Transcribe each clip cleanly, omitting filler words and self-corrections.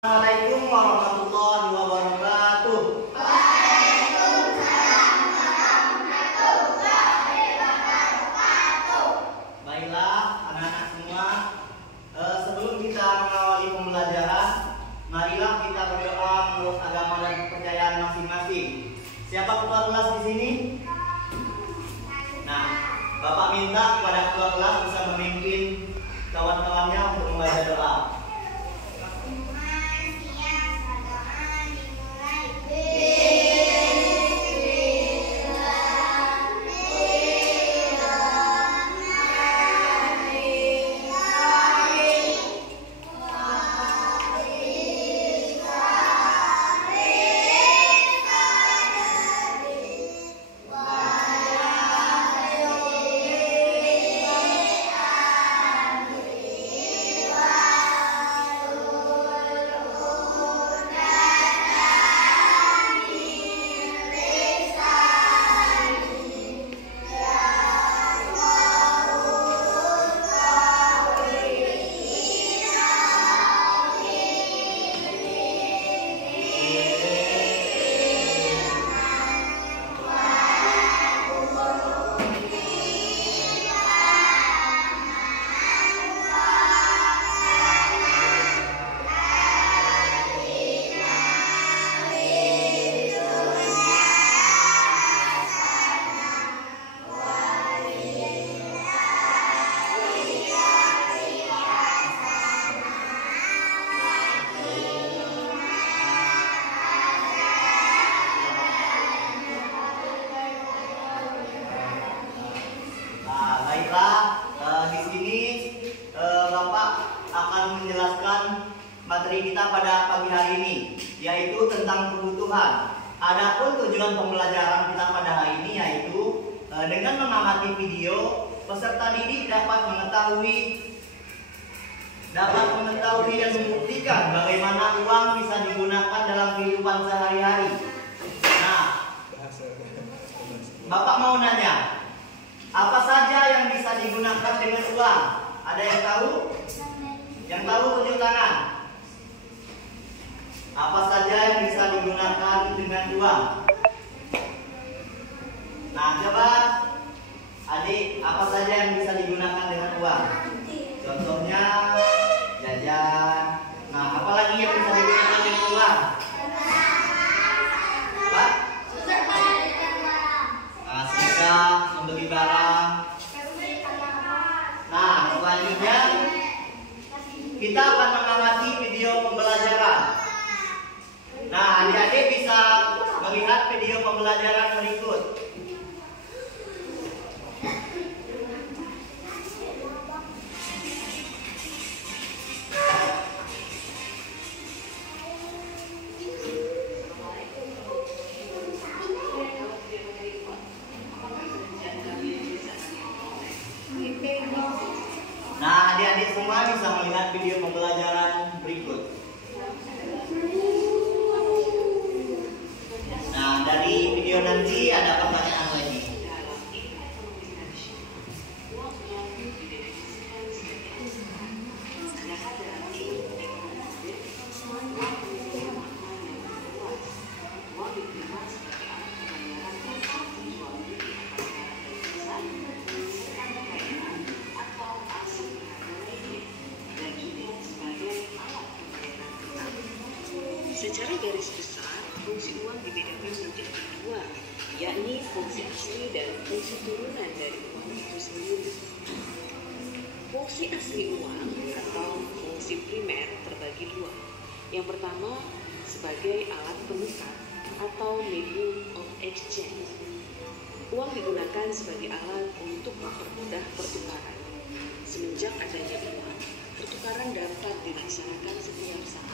Assalamualaikum warahmatullahi wabarakatuh. Waalaikumsalam warahmatullahi wabarakatuh. Baiklah anak-anak semua, sebelum kita mengawali pembelajaran, marilah kita berdoa menurut agama dan kepercayaan masing-masing. Siapa ketua kelas di sini? Nah, Bapak minta kepada ketua kelas bisa memimpin kawan-kawannya untuk membaca doa. Materi kita pada pagi hari ini yaitu tentang kebutuhan. Adapun tujuan pembelajaran kita pada hari ini yaitu dengan mengamati video, peserta didik dapat mengetahui dan membuktikan bagaimana uang bisa digunakan dalam kehidupan sehari-hari. Nah, Bapak mau nanya, apa saja yang bisa digunakan dengan uang? Ada yang tahu? Yang tahu tunjuk tangan. Apa saja yang bisa digunakan dengan uang? Nah, coba adik, apa saja yang bisa digunakan dengan uang? Contohnya jajan. Nah, apa lagi yang bisa digunakan dengan uang? Apa? Nah, susah membeli barang. Nah, selanjutnya kita akan mengamati video pembelajaran. Nah, adik-adik bisa melihat video pembelajaran berikut. Nah, adik-adik semua bisa melihat video pembelajaran berikut. Nah, dari video nanti ada pertanyaan lagi. Secara garis besar, fungsi uang dibedakan menjadi dua, yakni fungsi asli dan fungsi turunan dari uang itu sendiri. Fungsi asli uang atau fungsi primer terbagi dua. Yang pertama, sebagai alat penukar atau medium of exchange. Uang digunakan sebagai alat untuk mempermudah pertukaran. Semenjak adanya uang, pertukaran dapat dilaksanakan setiap saat.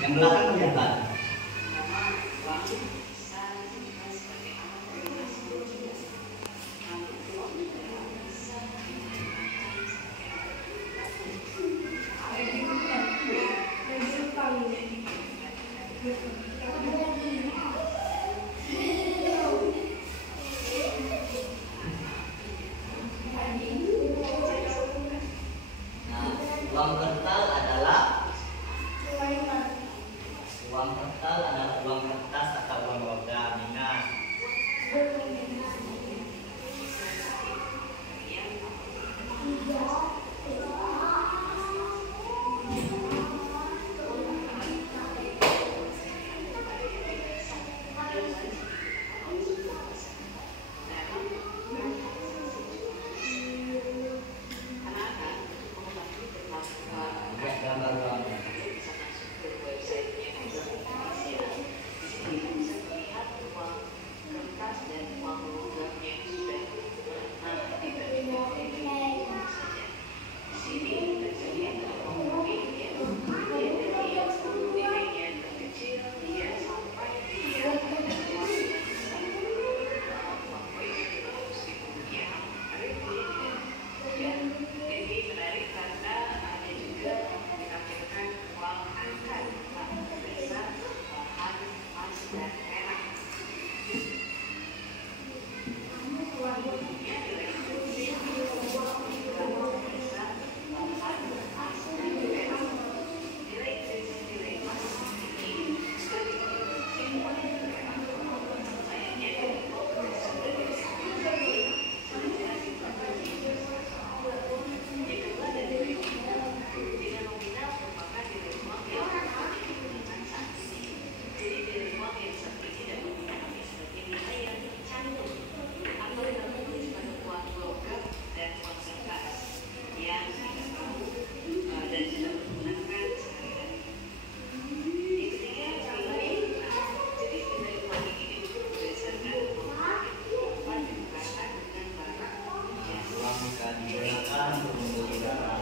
Yang belakang kelihatan. digunakan untuk membeli barang.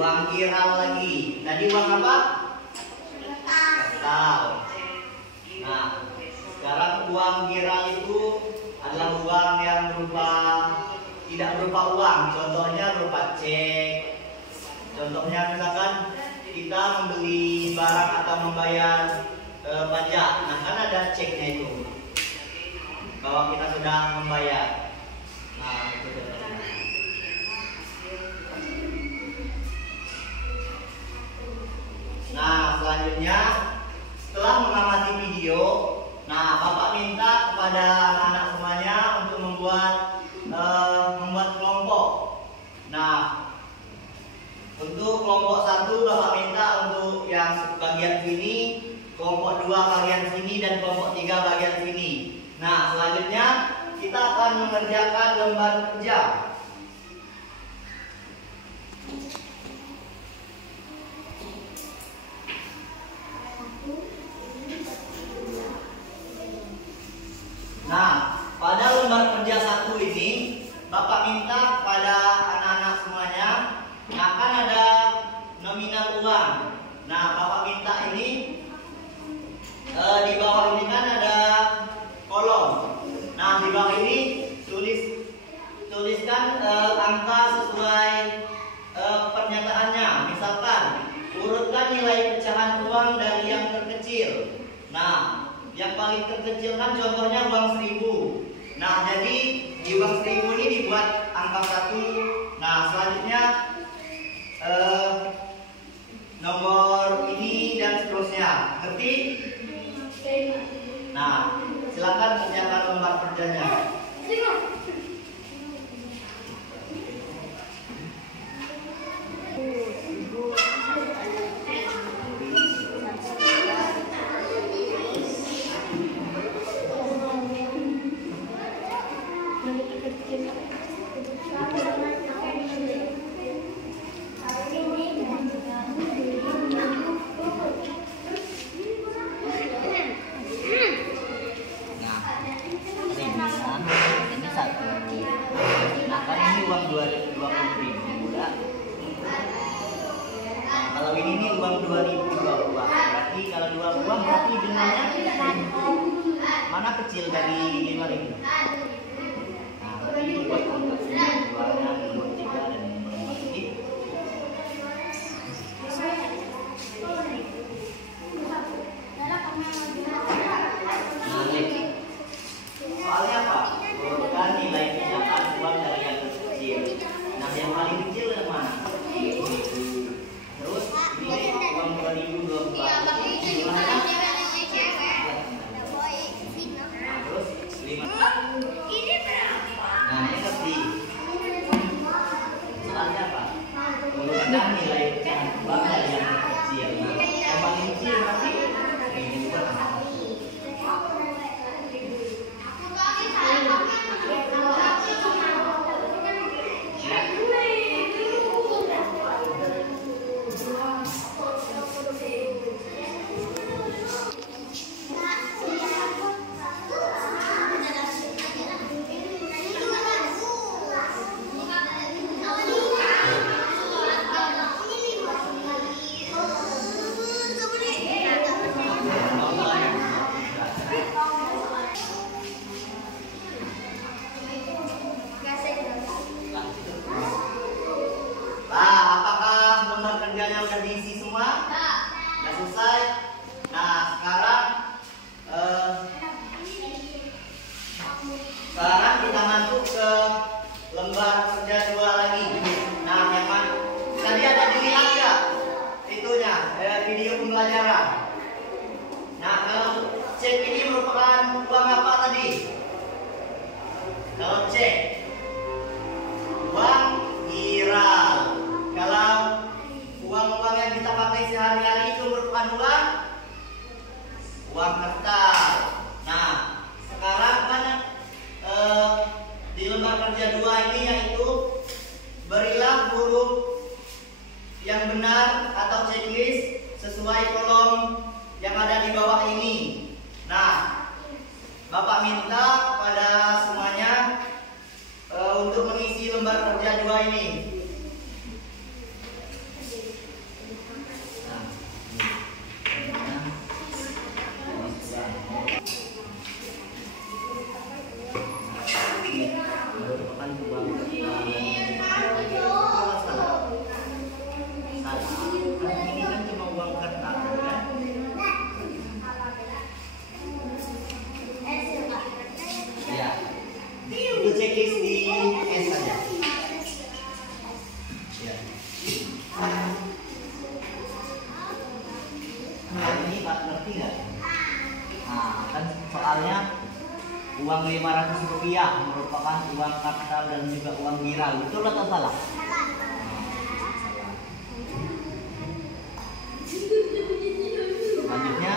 Uang giral lagi. Tadi uang apa? Kertas. Nah, sekarang uang giral itu adalah uang yang tidak berupa uang. Contohnya berupa cek. Contohnya misalkan kita membeli barang atau membayar pajak. Nah, kan ada ceknya itu bahwa kita sudah membayar. Nah, itu. Nah, selanjutnya setelah mengamati video, nah Bapak minta kepada anak-anak semuanya untuk membuat kelompok. Nah, untuk kelompok 1 Bapak minta untuk yang bagian sini, kelompok 2 bagian sini, dan kelompok 3 bagian sini. Nah, selanjutnya kita akan mengerjakan lembar kerja. Nah, pada lembar kerja 1 ini, Bapak minta pada anak-anak semuanya, akan ada nominal uang. Nah, Bapak minta ini di bawah ini kan ada kolom. Nah, di bawah ini tuliskan angka sesuai pernyataannya. Misalkan urutkan nilai pecahan uang dari yang terkecil. Nah, yang paling terkecil kan contohnya uang 1000. Nah, jadi di uang 1000 ini dibuat angka 1. Nah, selanjutnya nomor ini dan seterusnya. Ngerti? Nah, silakan kerjakan lembar kerjanya. Kalau ini uang 2000 buah. Berarti kalau 2 buah berarti jumlahnya mana kecil dari 5000? Nah, berarti ini buat untuk jualan nomor 3 dan nomor 4. Soalnya apa? Urutkan nilai pecahan uang dari yang terkecil. Nah, yang paling kecil yang mana? Terus ini uang 2022. Terus 5. Ini berapa? Nah, ini ngerti. uang apa tadi? Kalau C, uang giral. Kalau uang-uang yang kita pakai sehari-hari itu merupakan uang kertas. Nah, sekarang kan di lembar kerja 2 ini yaitu berilah huruf yang benar atau checklist sesuai kolom yang ada di bawah ini. Nah, Bapak minta pada semuanya untuk mengisi lembar kerja 2 ini. Itu checklist di S saja. Ya. Nah, ini Pak ngerti nggak? Nah, kan soalnya uang Rp500 merupakan uang kapital dan juga uang giral. Betul atau salah? Selanjutnya.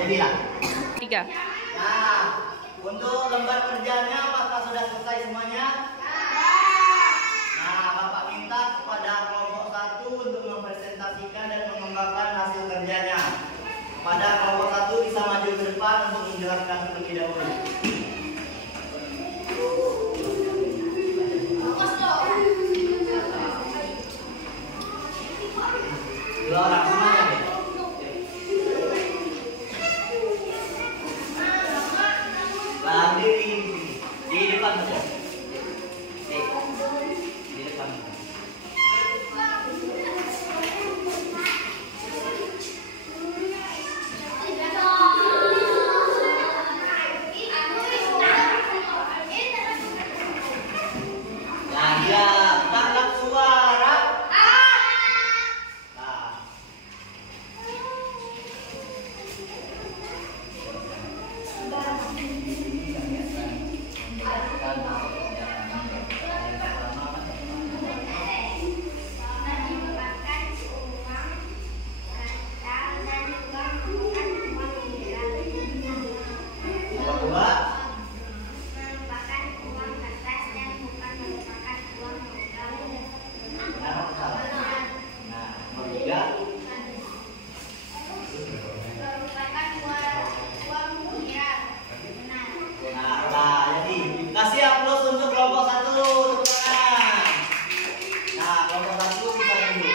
Jadilah 3. Nah, untuk lembar kerjanya apakah sudah selesai semuanya? Nah, Bapak minta kepada kelompok 1 untuk mempresentasikan dan mengembangkan hasil kerjanya. Kepada kelompok 1 bisa maju ke depan untuk menjelaskan terlebih dahulu. Dua orang semuanya deh. Di depan saja. Di depan. Nah, dia tangkap suara. Nah. Kasih aplaus untuk kelompok 1, teman-teman. Nah, kelompok 1 kita dulu.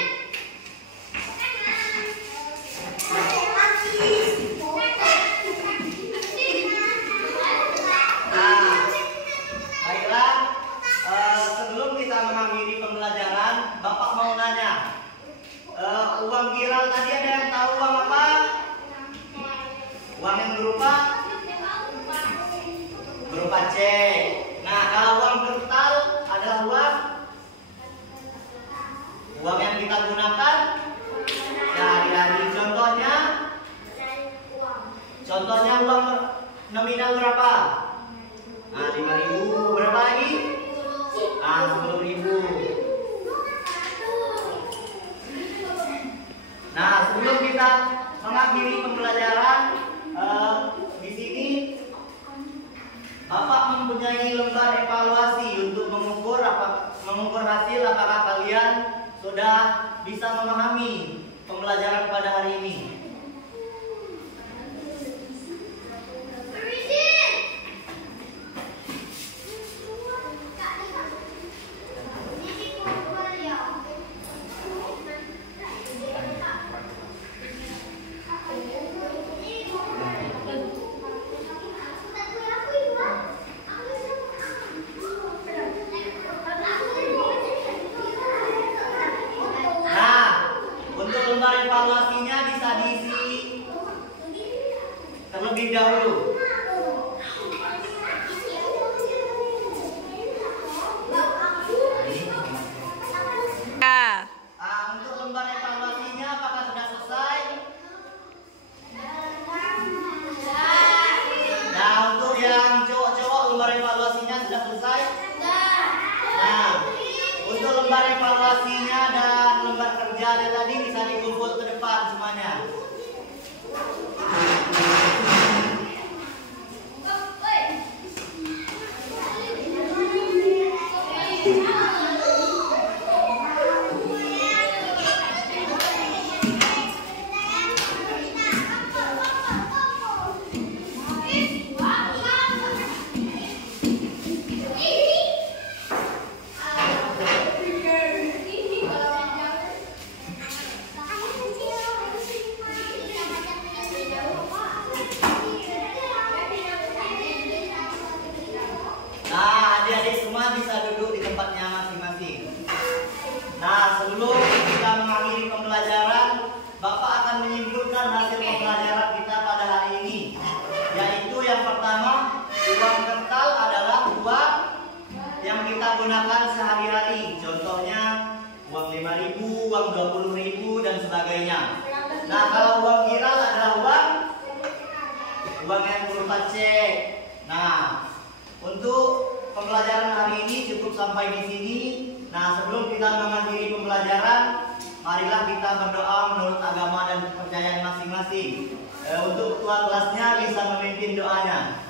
Nah, baiklah. Sebelum kita mengakhiri pembelajaran, Bapak mau nanya. Uang giral tadi ada yang tahu uang apa? Uang yang berupa cek. Nah, kalau uang kertas adalah uang yang kita gunakan sehari-hari. Contohnya uang nominal berapa? Nah, 5.000. Berapa lagi? Nah, 10.000. Nah, sebelum kita mengakhiri pembelajaran di sini Bapak mempunyai lembar evaluasi untuk mengukur hasil apakah kalian sudah bisa memahami pembelajaran pada hari ini. Evaluasinya bisa terlebih dahulu. Untuk lembar evaluasinya apakah sudah selesai? Nah, untuk yang cowok-cowok lembar evaluasinya sudah selesai? Nah, untuk lembar evaluasinya dan lembar kerja tadi bisa dikumpul ke depan semuanya. Nah, adik-adik semua bisa duduk di tempatnya masing-masing. Nah, sebelum kita mengakhiri pembelajaran, Bapak akan menyimpulkan hasil pembelajaran kita pada hari ini. Yaitu yang pertama, uang kertas adalah uang yang kita gunakan sehari-hari. Contohnya, uang 5.000, uang 20.000, dan sebagainya. Nah, kalau uang giral adalah uang yang berupa cek. Nah, untuk pembelajaran hari ini cukup sampai di sini. Nah, sebelum kita mengakhiri pembelajaran, marilah kita berdoa menurut agama dan kepercayaan masing-masing. Untuk ketua kelasnya bisa memimpin doanya.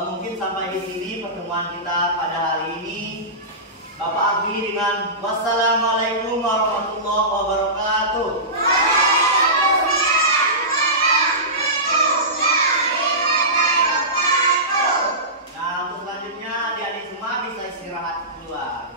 Mungkin sampai di sini pertemuan kita pada hari ini. Bapak akhiri dengan wassalamualaikum warahmatullahi wabarakatuh. Nah, untuk selanjutnya adik-adik semua bisa istirahat keluar.